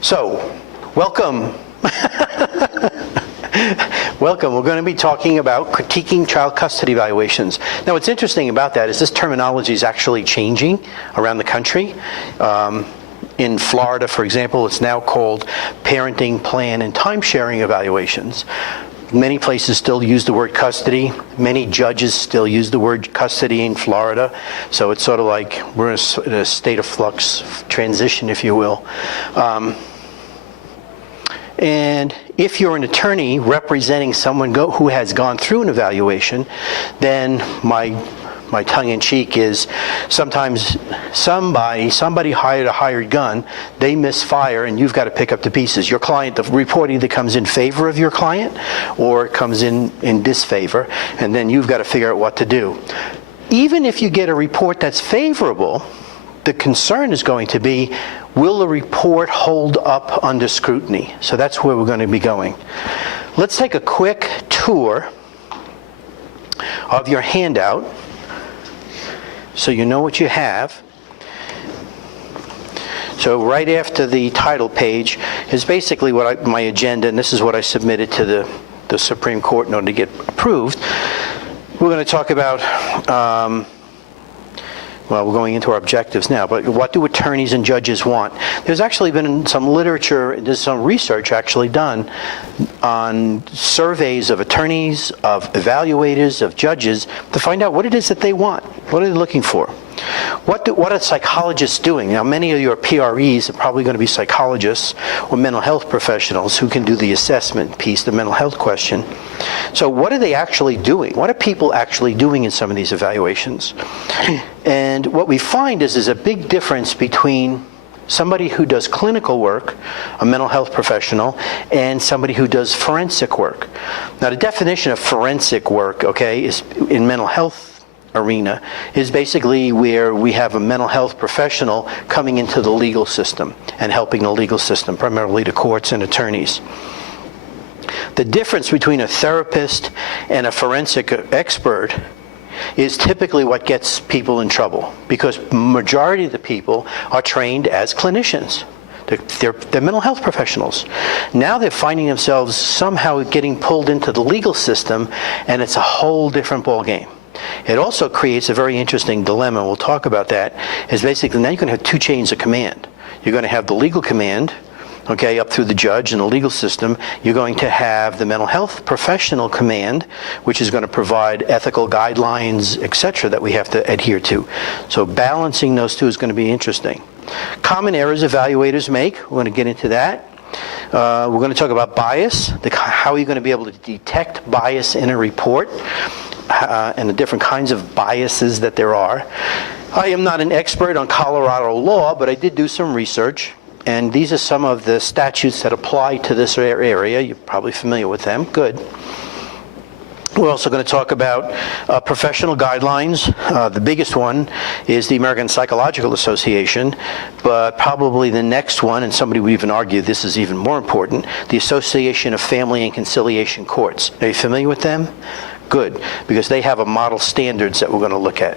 So, welcome. Welcome. We're going to be talking about critiquing child custody evaluations. Now, what's interesting about that is this terminology is actually changing around the country. In Florida, for example, it's now called parenting plan and time-sharing evaluations. Many places still use the word custody. Many judges still use the word custody in Florida. So it's sort of like we're in a state of flux, transition, if you will. And if you're an attorney representing someone who has gone through an evaluation, then my tongue-in-cheek is sometimes somebody hired a hired gun, they misfire, and you've got to pick up the pieces. Your client, the report either comes in favor of your client or it comes in disfavor, and then you've got to figure out what to do. Even if you get a report that's favorable, the concern is going to be, will the report hold up under scrutiny? So that's where we're going to be going. Let's take a quick tour of your handout so you know what you have. So right after the title page is basically my agenda, and this is what I submitted to the Supreme Court in order to get approved. We're going to talk about well, we're going into our objectives now, but what do attorneys and judges want? There's actually been some literature, there's some research actually done on surveys of attorneys, of evaluators, of judges, to find out what it is that they want. What are they looking for? What are psychologists doing? Now, many of your PREs are probably going to be psychologists or mental health professionals who can do the assessment piece, the mental health question. So what are they actually doing? What are people actually doing in some of these evaluations? And what we find is there's a big difference between somebody who does clinical work, a mental health professional, and somebody who does forensic work. Now, the definition of forensic work, okay, is in mental health arena is basically where we have a mental health professional coming into the legal system and helping the legal system, primarily the courts and attorneys. The difference between a therapist and a forensic expert is typically what gets people in trouble, because majority of the people are trained as clinicians. They're mental health professionals. Now they're finding themselves somehow getting pulled into the legal system, and it's a whole different ballgame. It also creates a very interesting dilemma, we'll talk about that, is basically now you're going to have two chains of command. You're going to have the legal command, okay, up through the judge and the legal system. You're going to have the mental health professional command, which is going to provide ethical guidelines, etc., that we have to adhere to. So balancing those two is going to be interesting. Common errors evaluators make, we're going to get into that. We're going to talk about bias, how are you going to be able to detect bias in a report, and the different kinds of biases that there are. I am not an expert on Colorado law, but I did do some research, and these are some of the statutes that apply to this area. You're probably familiar with them. Good. We're also going to talk about professional guidelines. The biggest one is the American Psychological Association, but probably the next one, and somebody would even argue this is even more important, the Association of Family and Conciliation Courts. Are you familiar with them? Good, because they have a model standards that we're going to look at.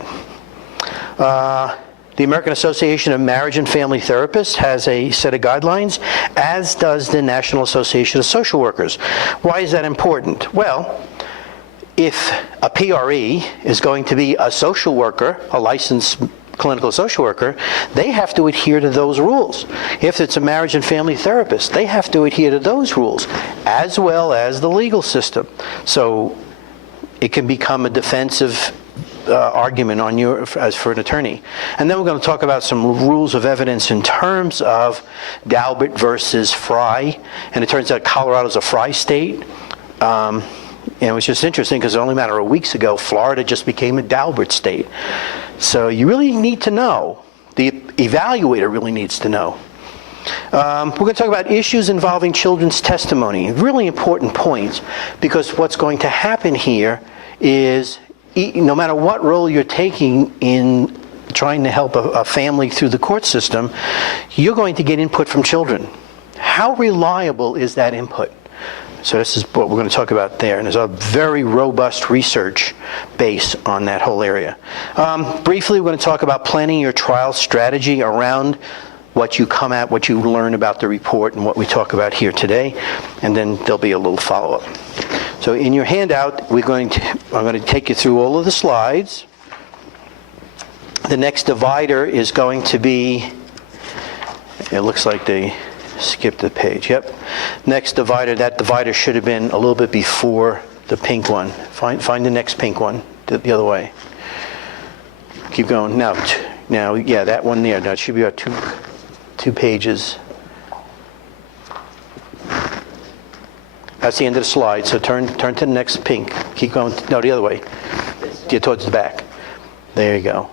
The American Association of Marriage and Family Therapists has a set of guidelines, as does the National Association of Social Workers. Why is that important? Well, if a PRE is going to be a social worker, a licensed clinical social worker, they have to adhere to those rules. If it's a marriage and family therapist, they have to adhere to those rules, as well as the legal system. So it can become a defensive argument on you as for an attorney. And then we're going to talk about some rules of evidence in terms of Daubert versus Fry. And it turns out Colorado's a Fry state. And it was just interesting because only a matter of weeks ago, Florida just became a Daubert state. So you really need to know. The evaluator really needs to know. We're going to talk about issues involving children's testimony. Really important points, because what's going to happen here is no matter what role you're taking in trying to help a family through the court system, you're going to get input from children. How reliable is that input? So this is what we're going to talk about there, and there's a very robust research base on that whole area. Briefly, we're going to talk about planning your trial strategy around what you come at, what you learn about the report and what we talk about here today, and then there'll be a little follow-up. So in your handout, I'm going to take you through all of the slides. The next divider is going to be, it looks like they skipped the page, yep. Next divider, that divider should have been a little bit before the pink one. Find the next pink one, the other way. Keep going. Now, yeah, that one there. Now it should be about two pages. That's the end of the slide. So turn to the next pink. Keep going. No, the other way. Get towards the back. There you go.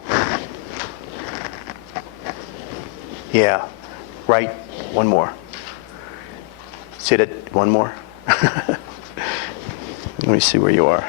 Yeah. Right. One more. See that? One more. Let me see where you are.